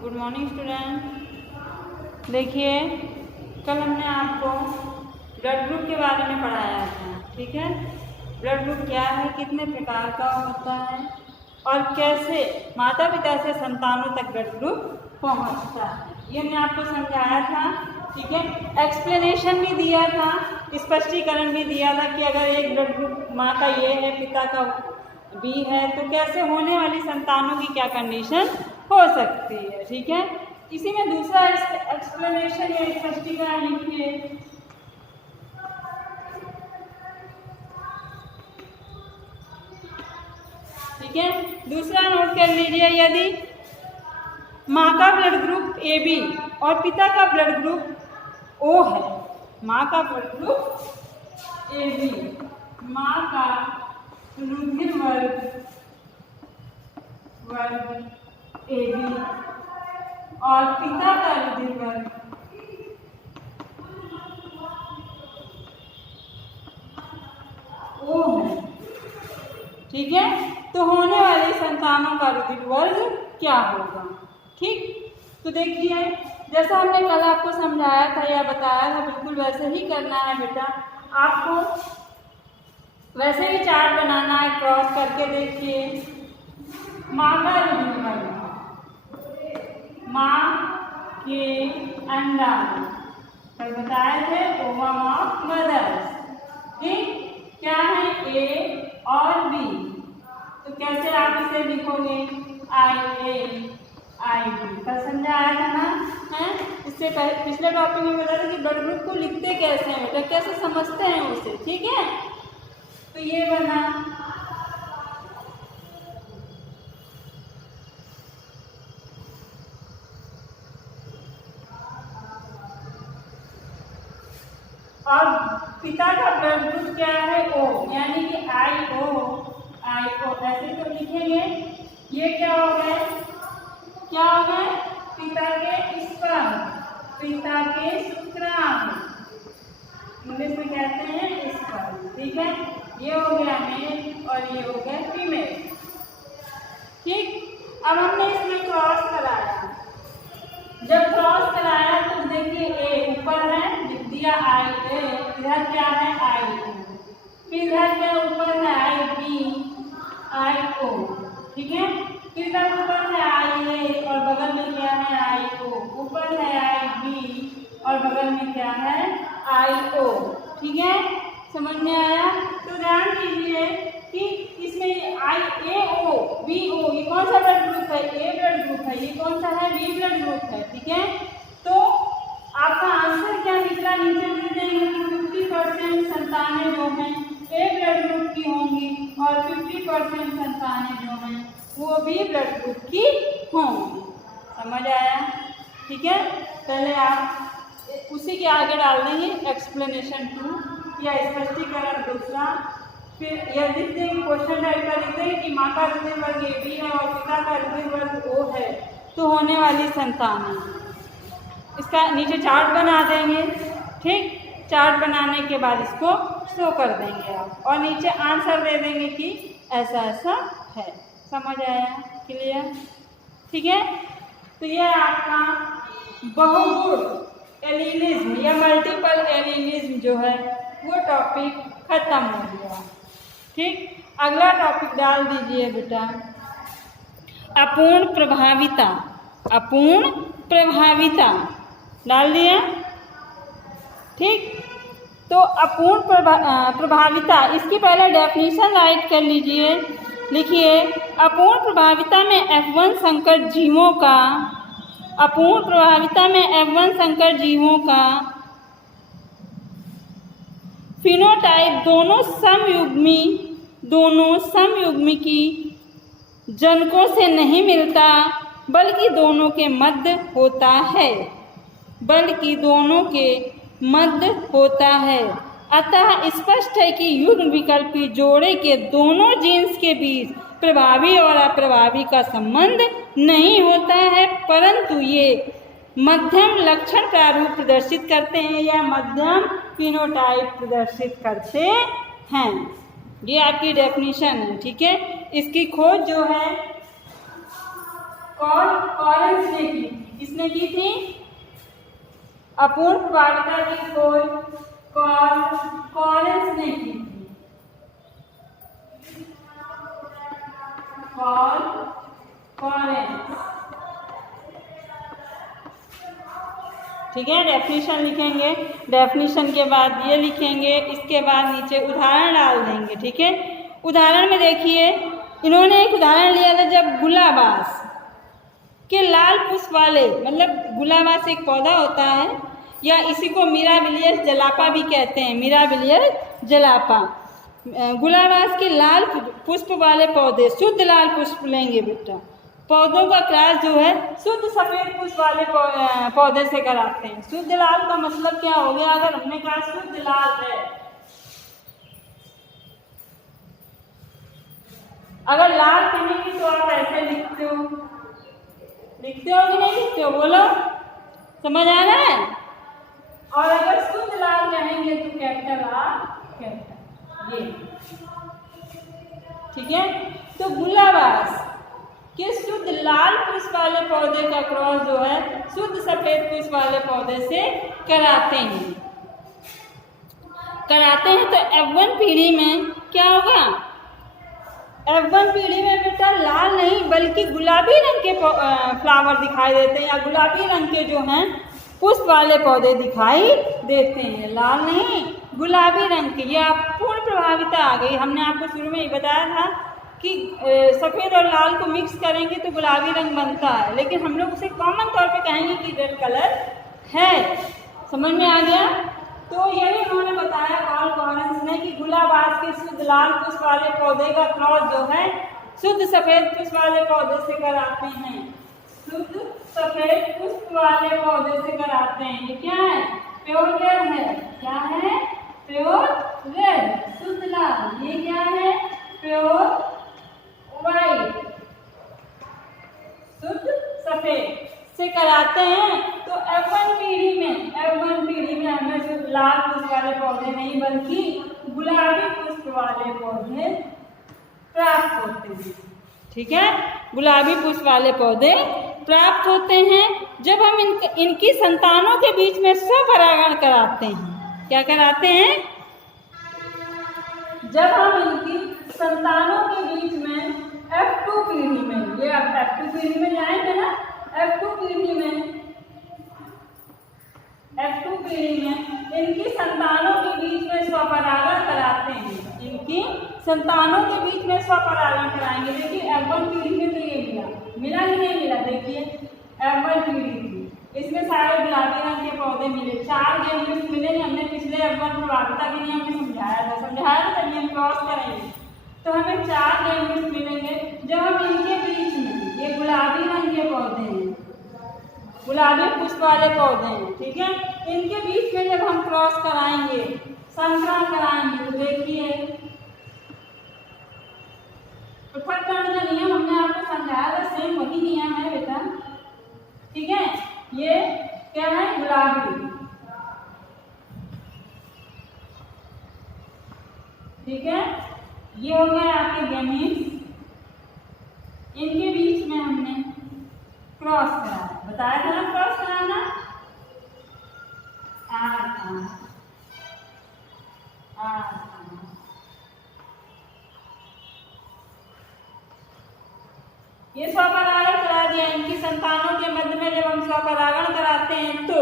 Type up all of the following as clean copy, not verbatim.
Good morning student. देखिए, कल हमने आपको ब्लड ग्रुप के बारे में पढ़ाया था, ठीक है। ब्लड ग्रुप क्या है, कितने प्रकार का होता है और कैसे माता पिता से संतानों तक ब्लड ग्रुप पहुंचता है, ये हमने आपको समझाया था, ठीक है। एक्सप्लेनेशन भी दिया था, स्पष्टीकरण भी दिया था कि अगर एक ब्लड ग्रुप माँ का ये है, पिता का बी है, तो कैसे होने वाली संतानों की क्या कंडीशन हो सकती है, ठीक है। इसी में दूसरा एक्सप्लेनेशन या स्पष्टीकरण लिखिए। ठीक है, दूसरा नोट कर लीजिए, यदि माँ का ब्लड ग्रुप AB और पिता का ब्लड ग्रुप O है, माँ का ब्लड ग्रुप AB, माँ का रुधिर वर्ग AB और पिता का रुधिर वर्ग O है, ठीक है। तो होने वाली संतानों का रुधिर वर्ग क्या होगा, ठीक। तो देखिए, जैसा हमने कल आपको समझाया था या बताया था, बिल्कुल वैसे ही करना है बेटा। आपको वैसे ही चार्ट बनाना है, क्रॉस करके देखिए। माँ का रुधिर वर्ग, माँ के अंडा, कल बताए थे ओवम ऑफ मदर्स, ठीक। क्या है A और B, तो कैसे आप इसे लिखोगे, IA IB, कल समझाया था ना, है। इससे पिछले टॉपिक में बताया था कि ब्लड ग्रुप को लिखते कैसे हैं बेटा, कैसे समझते हैं उसे, ठीक है। तो ये बना, और पिता का ब्लड ग्रुप क्या है O, यानी कि IO ऐसे तो लिखेंगे। ये क्या हो गए, क्या हो गए, पिता के स्पर्म, पिता के शुक्राणु, इंग्लिश में कहते हैं स्पर्म, ठीक है। ये हो गया मेल और ये हो गया फीमेल, ठीक। अब हमने इसमें क्रॉस कराया, जब क्रॉस कराया तो देखिए A ऊपर है, लिख दिया IA, इधर क्या है IO, फिर इधर क्या ऊपर है IB IO, ठीक है। फिर इधर ऊपर है IA और बगल में क्या है IO, ऊपर है IB और बगल में क्या है IO, ठीक है। समझ में आया। तो ध्यान दीजिए कि इसमें AO BO, ये कौन सा ब्लड ग्रुप है, A ब्लड ग्रुप है, ये कौन सा है, B ब्लड ग्रुप है, ठीक है। तो आपका आंसर क्या निकला, नीचे लिख देंगे कि 50% संतानें जो हैं A ब्लड ग्रुप की होंगी और 50% संतानें जो हैं वो B ब्लड ग्रुप की होंगी। समझ आया, ठीक है। पहले आप उसी के आगे डाल देंगे एक्सप्लेनेशन 2 या स्पष्टीकरण दूसरा, फिर यह लिख देंगे, क्वेश्चन टाइप का लिख देंगे कि माँ का रुधिर वर्ग AB है और पिता का रुधिर वर्ग O है, तो होने वाली संतान है। इसका नीचे चार्ट बना देंगे, ठीक। चार्ट बनाने के बाद इसको शो कर देंगे आप, और नीचे आंसर दे देंगे कि ऐसा ऐसा है। समझ आया, क्लियर, ठीक है। तो यह आपका बहुगुण एलिनिज्म या मल्टीपल एलिनिज्म जो है वो टॉपिक खत्म हो गया, ठीक। अगला टॉपिक डाल दीजिए बेटा, अपूर्ण प्रभाविता। अपूर्ण प्रभाविता डाल दिया, ठीक। तो अपूर्ण प्रभाविता, इसकी पहले डेफिनेशन राइट कर लीजिए। लिखिए, अपूर्ण प्रभाविता में F1 संकर जीवों का, अपूर्ण प्रभाविता में F1 संकर जीवों का फिनोटाइप दोनों समयुग्मी की जनकों से नहीं मिलता, बल्कि दोनों के मध्य होता है, बल्कि दोनों के मध्य होता है। अतः स्पष्ट है कि युग्म विकल्पी जोड़े के दोनों जीन्स के बीच प्रभावी और अप्रभावी का संबंध नहीं होता है, परंतु ये मध्यम लक्षण प्रारूप प्रदर्शित करते हैं या मध्यम फिनोटाइप प्रदर्शित करते हैं। ये आपकी डेफिनेशन है, ठीक है। इसकी खोज जो है कॉरेंस ने की थी। किसने की थी? अपूर्ण प्रभाविता की खोज कॉरेंस ने की थी। कॉरेंस। ठीक है, डेफिनेशन लिखेंगे, डेफिनेशन के बाद ये लिखेंगे, इसके बाद नीचे उदाहरण डाल देंगे। ठीक है, उदाहरण में देखिए इन्होंने एक उदाहरण लिया था जब गुलाबास के लाल पुष्प वाले, मतलब गुलाबास एक पौधा होता है या इसी को मिराबिलियस जलापा भी कहते हैं, मिराबिलियस जलापा। गुलाबास के लाल पुष्प वाले पौधे, शुद्ध लाल पुष्प लेंगे बेटा, पौधों का क्रॉस जो है शुद्ध सफेद पुष्प वाले पौधे से कराते हैं। शुद्ध लाल का मतलब क्या हो गया? अगर हमने कहा शुद्ध लाल है, अगर लाल कहेंगे तो आप ऐसे लिखते हो कि नहीं लिखते हो? बोलो, समझ आ रहा है? और अगर शुद्ध लाल कहेंगे तो कैपिटल आर, कैपिटल ये। ठीक है, तो गुलाबास के शुद्ध लाल पुष्प वाले पौधे का क्रॉस जो है शुद्ध सफेद पुष्प वाले पौधे से कराते हैं। तो F1 पीढ़ी में क्या होगा? F1 पीढ़ी में बेटा लाल नहीं बल्कि गुलाबी रंग के फ्लावर दिखाई देते हैं, या गुलाबी रंग के जो हैं पुष्प वाले पौधे दिखाई देते हैं, लाल नहीं गुलाबी रंग के। ये पूर्ण प्रभाविता आ गई। हमने आपको शुरू में ही बताया था कि सफ़ेद और लाल को मिक्स करेंगे तो गुलाबी रंग बनता है, लेकिन हम लोग उसे कॉमन तौर पे कहेंगे कि रेड कलर है। समझ में आ गया? तो यही उन्होंने बताया कॉरेंस ने कि गुलाबास के शुद्ध लाल पुष्प वाले पौधे का क्रॉस जो है शुद्ध सफेद पुष्प वाले पौधे से कराते हैं। शुद्ध सफेद पुष्प वाले पौधे से कराते हैं। ये क्या है? प्योर रेड है। क्या है? प्योर रेड, शुद्ध लाल। ये क्या है? प्योर व्हाइट, शुद्ध सफेद से कराते हैं। तो F1 पीढ़ी में हमें शुद्ध लाल पुष्प वाले पौधे नहीं बल्कि गुलाबी पुष्प वाले पौधे प्राप्त होते हैं। ठीक है, गुलाबी पुष्प वाले पौधे प्राप्त होते हैं जब हम इनकी संतानों के बीच में स्वपरागण कराते हैं। क्या कराते हैं? जब हम इनकी संतानों के बीच में F2 पीढ़ी में, ये अब F2 पीढ़ी में जाएंगे ना, F2 पीढ़ी में इनकी संतानों के बीच में स्वपरागण कराते हैं। इनकी संतानों के बीच में स्वपरागण कराएंगे। देखिए F1 पीढ़ी में तो ये मिला कि नहीं मिला? देखिए F1 पीढ़ी थी, इसमें सारे गुलाबी रंग के पौधे मिले, 4 गैमेट्स मिले। हमने पिछले F1 प्रभाविता के लिए हमें समझाया था जब हम क्रॉस करेंगे तो हमें 4 गैमेट्स मिलेंगे। जब हम इनके बीच में, ये गुलाबी रंग के पौधे हैं, गुलाबी पुष्प वाले पौधे हैं, ठीक है, इनके बीच में जब हम क्रॉस कराएंगे, संकरण कराएंगे, तो देखिए पृथक्करण का नियम हमने आपको समझाया था, सेम वही नियम है बेटा। ठीक है, ये क्या है? गुलाबी। ठीक है, ये हो गया आपके गैमीट्स। इनके बीच में हमने क्रॉस कराया, बताया था ना क्रॉस कराना। ये स्वपरागण करा दिया। इनकी संतानों के मध्य में जब हम स्वपरागण कराते हैं तो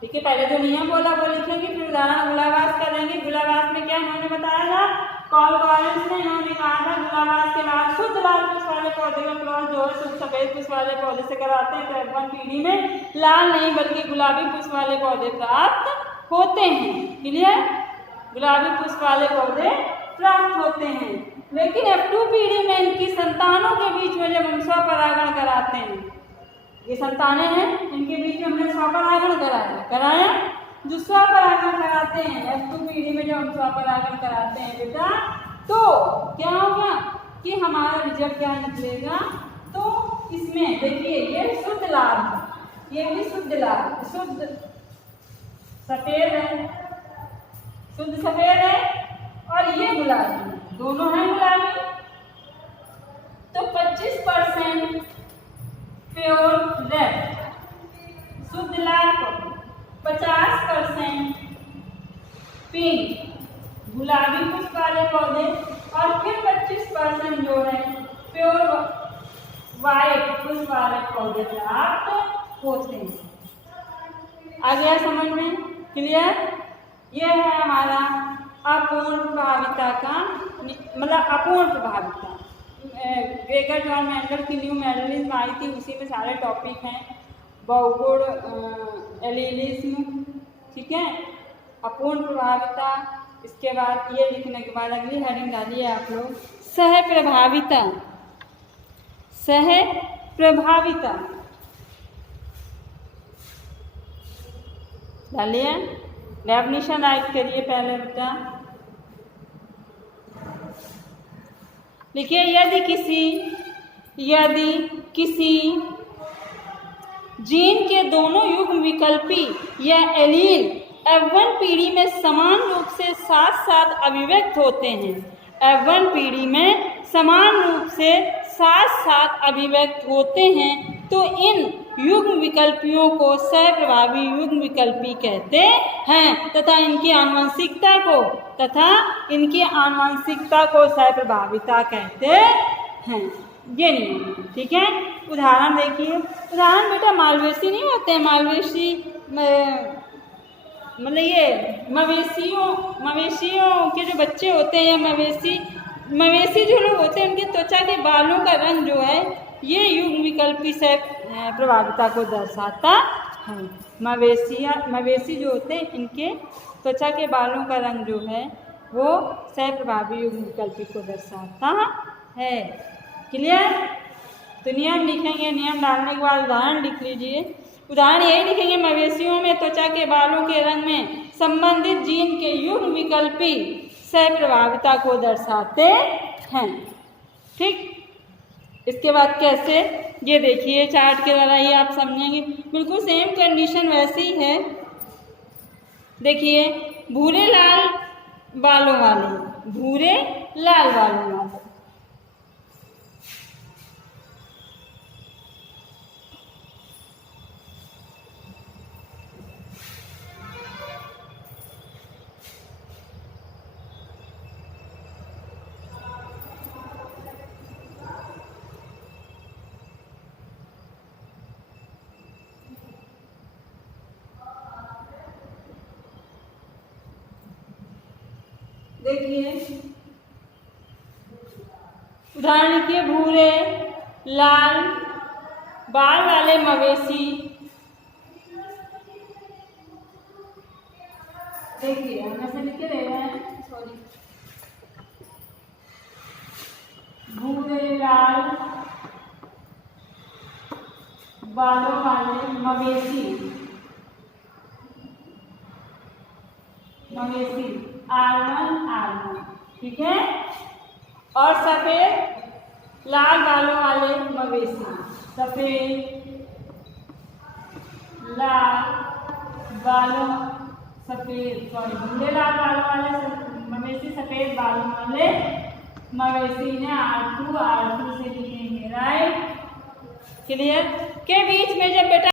ठीक है, पहले जो नियम बोला वो लिखेंगे, फिर उदाहरण गुलाबास करेंगे। गुलाबास में क्या इन्होंने बताया था? कॉरेंस ने इन्होंने कहा था गुलाबास के लाल शुद्ध लाल पुष्प वाले पौधे का क्रॉस जो है शुद्ध सफेद पुष्प वाले पौधे से कराते हैं। तो F1 पीढ़ी में लाल नहीं बल्कि गुलाबी पुष्प वाले पौधे प्राप्त होते हैं। क्लियर? गुलाबी पुष्प वाले पौधे प्राप्त होते हैं। लेकिन F2 पीढ़ी में इनकी संतानों के बीच में जब हम स्वपरागण कराते हैं, ये संतानें हैं, इनके बीच में हमने स्वपरागण कराया। जो स्वपरागण कराते हैं F2 पीढ़ी में, जब हम स्वपरागण कराते हैं बेटा, तो क्या होगा कि हमारा रिजल्ट क्या निकलेगा? तो इसमें देखिए ये शुद्ध लाल, ये भी शुद्ध लाल, शुद्ध सफेद है, शुद्ध सफेद है, और ये गुलाबी, दोनों हैं गुलाबी। तो 25% वाले पौधे प्राप्त होते हैं। आ गया समझ में? क्लियर? ये है हमारा अपूर्ण प्रभाविता का मतलब अपूर्ण प्रभाविता। ग्रेगर जॉन मेंडल की न्यू मेंडलिज्म आई थी, उसी में सारे टॉपिक हैं। बहुगुण एलिलिज्म, ठीक है, अपूर्ण प्रभाविता। इसके बाद ये लिखने के बाद अगली हेडिंग डालिए आप लोग, सह प्रभाविता। सह प्रभाविता डालिए, डेफिनेशन राइट करिए पहले बेटा। लिखिए, यदि किसी जीन के दोनों युग्म विकल्पी या एलील F1 पीढ़ी में समान रूप से साथ साथ अभिव्यक्त होते हैं, F1 पीढ़ी में समान रूप से साथ साथ अभिव्यक्त होते हैं, तो इन युग्म विकल्पियों को सहप्रभावी युग्म विकल्पी कहते हैं तथा इनकी आनुवंशिकता को सहप्रभाविता कहते हैं। ये नियम है, ठीक है। उदाहरण देखिए, उदाहरण बेटा मालवेसी नहीं होते हैं, मालवेसी मतलब ये मवेशियों के जो बच्चे होते हैं, मवेशी जो लोग होते हैं, उनकी त्वचा के बालों का रंग जो है ये युग्म विकल्पी सह प्रभाविता को दर्शाता है। मवेशी जो होते हैं, इनके त्वचा के बालों का रंग जो है वो सह प्रभावी युग्म विकल्पी को दर्शाता है। क्लियर? तो नियम लिखेंगे, नियम डालने के बाद उदाहरण लिख लीजिए। उदाहरण यही लिखेंगे, मवेशियों में त्वचा के बालों के रंग में संबंधित जीन के युग्म विकल्पी सह प्रभाविता को दर्शाते हैं। ठीक, इसके बाद कैसे, ये देखिए चार्ट के द्वारा ही आप समझेंगे। बिल्कुल सेम कंडीशन वैसी ही है। देखिए, भूरे लाल बालों वाले, भूरे लाल बालों वाले, देखिए उदाहरण लिखिए, भूरे लाल बाल वाले मवेशी, देखिए हम ऐसे लिख के दे रहे हैं, सॉरी, भूरे लाल बालों वाले मवेशी R1, ठीक है, और सफेद लाल बालों वाले मवेशी, सफेद लाल बालों भूरे लाल बालों वाले मवेशी, सफेद बालों वाले मवेशी ने R2 से लिखेंगे, राइट। क्लियर? के बीच में जब बेटा